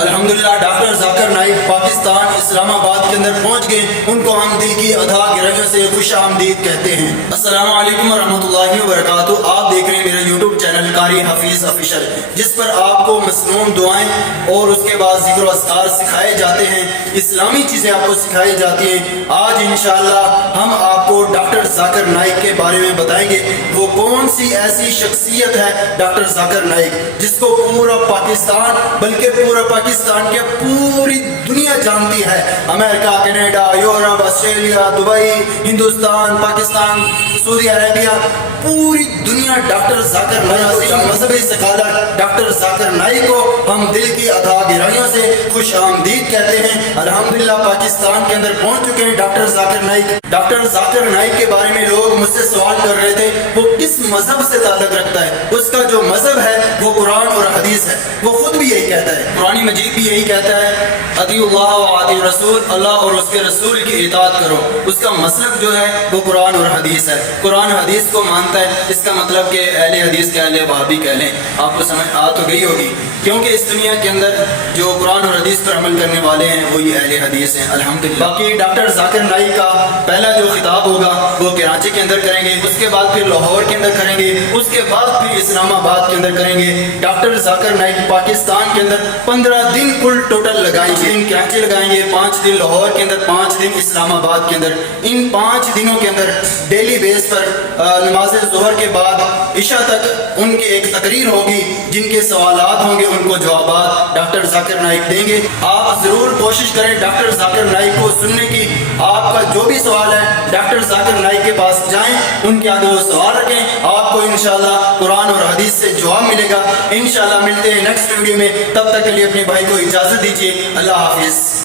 الحمدللہ ڈاکٹر ذاکر نائک پاکستان اسلام آباد کے اندر پہنچ گئے. ان کو ہم دل کی ادا گہرائیوں سے خوش آمدید کہتے ہیں. السلام علیکم ورحمۃ اللہ وبرکاتہ. آپ دیکھ رہے ہیں میرا یوٹیوب چینل قاری حفیظ آفیشل، جس پر آپ کو مصنون دعائیں اور اس کے بعد ذکر و اذکار سکھائے جاتے ہیں، اسلامی چیزیں آپ کو سکھائی جاتی ہیں. آج انشاءاللہ ہم آپ کو ڈاکٹر ذاکر نائک کے بارے میں بتائیں گے. وہ کون سی ایسی شخصیت ہے ڈاکٹر ذاکر نائک جس کو پورا پاکستان، بلکہ پورا پاکستان کے پوری دنیا جانتی ہے. امریکہ، Canada, Europe, Australia, Dubai, Hindustan, Pakistan, سعودی عربیہ، پوری دنیا ڈاکٹر ذاکر نائک، مذہبی سکالر ڈاکٹر ذاکر نائک کو ہم دل کی ادا گہرائیوں سے خوش آمدید کہتے ہیں. الحمدللہ پاکستان کے اندر پہنچ چکے ہیں ڈاکٹر ذاکر نائک. ڈاکٹر ذاکر نائک کے بارے میں لوگ مجھ سے سوال کر رہے تھے وہ کس مذہب سے تعلق رکھتا ہے. اس کا جو مذہب ہے وہ قرآن اور حدیث ہے. وہ خود بھی یہی کہتا ہے، قرآن مجید بھی یہی کہتا ہے، اطیعوا اللہ و اطیعوا الرسول، اللہ اور اس کے رسول کی اطاعت کرو. اس کا مسلک جو ہے وہ قرآن اور حدیث ہے. قرآن حدیث کو مانتا ہے. اس کا مطلب کہ اہل حدیث کے اہل وہابی کہہ لیں. آپ کو سمجھ آ تو گئی ہوگی، کیونکہ اس دنیا کے اندر جو قرآن اور حدیث پر عمل کرنے والے ہیں وہی اہل حدیث ہیں الحمدللہ. باقی ڈاکٹر ذاکر نائک کا پہلا جو خطاب ہوگا وہ کراچی کے اندر کریں گے، اس کے بعد پھر لاہور کے اندر کریں گے، اس کے بعد پھر اسلام آباد کے اندر کریں گے. ڈاکٹر ذاکر نائک پاکستان کے اندر 15 دن کل ٹوٹل لگائیں گے. 5 دن کراچی لگائیں گے، 5 دن لاہور کے اندر، 5 دن اسلام آباد کے اندر. ان 5 دنوں کے اندر ڈیلی بیس پر نماز ظہر کے بعد عشاء تک ان کی ایک تقریر ہوگی، جن کے سوالات ہوں گے ان کو جوابات ڈاکٹر ذاکر نائک دیں گے. آپ ضرور کوشش کریں ڈاکٹر ذاکر نائک کو سننے کی. آپ کا جو بھی سوال ہے ڈاکٹر ذاکر نائک کے پاس جائیں، ان کے آگے وہ سوال رکھیں، آپ کو انشاءاللہ قرآن اور حدیث سے جواب ملے گا. انشاءاللہ ملتے ہیں نیکسٹ ویڈیو میں. تب تک کے لیے اپنے بھائی کو اجازت دیجیے. اللہ حافظ.